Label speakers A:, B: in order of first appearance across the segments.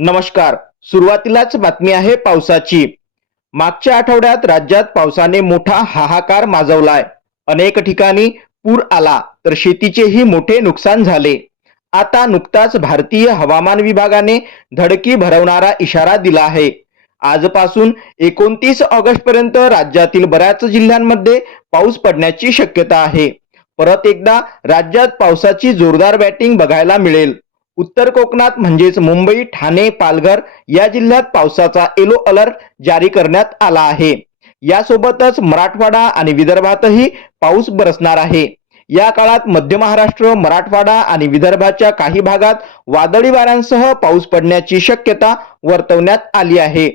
A: नमस्कार. सुरुवातीलाच बातमी आहे पावसाची. मागच्या आठवड्यात राज्यात पावसाने मोठा हाहाकार माजवलाय. अनेक ठिकाणी पूर आला तर शेतीचेही मोठे नुकसान झाले. आता नुकताच भारतीय हवामान विभागाने धडकी भरवणारा इशारा दिला आहे. आजपासून एकोणतीस ऑगस्ट पर्यंत राज्यातील बऱ्याच जिल्ह्यांमध्ये पाऊस पडण्याची शक्यता आहे. परत एकदा राज्यात पावसाची जोरदार बॅटिंग बघायला मिळेल. उत्तर कोकणात म्हणजेच मुंबई ठाणे पालघर या जिल्ह्यात पावसाचा येलो अलर्ट जारी करण्यात आला आहे. यासोबतच मराठवाडा आणि विदर्भातही पाऊस बरसणार आहे. या काळात मध्य महाराष्ट्र मराठवाडा आणि विदर्भाच्या काही भागात वादळी वाऱ्यांसह पाऊस पडण्याची शक्यता वर्तवण्यात आली आहे.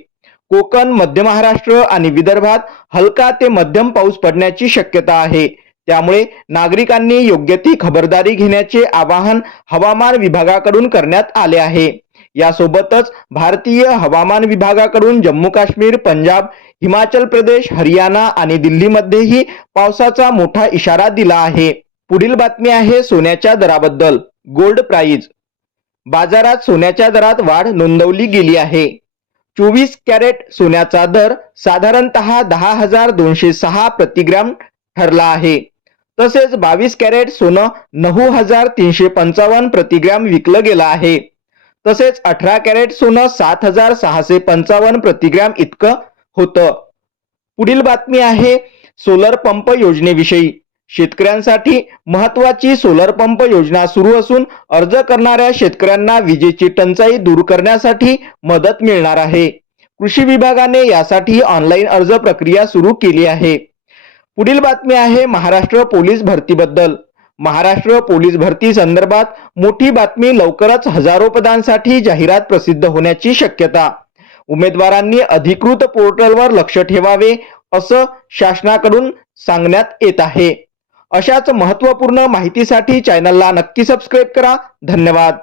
A: कोकण मध्य महाराष्ट्र आणि विदर्भात हलका ते मध्यम पाऊस पडण्याची शक्यता आहे. त्यामुळे नागरिकांनी योग्य ती खबरदारी घेण्याचे आवाहन हवामान विभागाकडून करण्यात आले आहे. यासोबतच भारतीय हवामान विभागाकडून जम्मू काश्मीर पंजाब हिमाचल प्रदेश हरियाणा आणि दिल्लीमध्येही पावसाचा मोठा इशारा दिला आहे. पुढील बातमी आहे सोन्याच्या दराबद्दल. Gold price. बाजारात सोन्याच्या दरात वाढ नोंदवली गेली आहे. चोवीस कॅरेट सोन्याचा दर साधारणतः दहा हजार दोनशे सहा प्रतिग्राम ठरला आहे. तसेच बावीस कॅरेट सोनं नऊ हजार तीनशे पंचावन्न प्रतिग्राम विकलं गेलं आहे. तसेच अठरा कॅरेट सोनं सात हजार सहाशे पंचावन्न प्रतिग्राम इतकं होतं. पुढील बातमी आहे सोलर पंप योजनेविषयी. शेतकऱ्यांसाठी महत्वाची सोलर पंप योजना सुरू असून अर्ज करणाऱ्या शेतकऱ्यांना विजेची टंचाई दूर करण्यासाठी मदत मिळणार आहे. कृषी विभागाने यासाठी ऑनलाईन अर्ज प्रक्रिया सुरू केली आहे. पुढील बातमी आहे महाराष्ट्र पोलीस भरतीबद्दल. महाराष्ट्र पोलीस भरती संदर्भात मोठी बातमी लवकरच हजारो पदांसाठी जाहिरात प्रसिद्ध होण्याची शक्यता. उमेदवारांनी अधिकृत पोर्टलवर लक्ष ठेवावे असं शासनाकडून सांगण्यात येत आहे. अशाच महत्त्वपूर्ण माहितीसाठी चॅनलला नक्की सबस्क्राईब करा. धन्यवाद.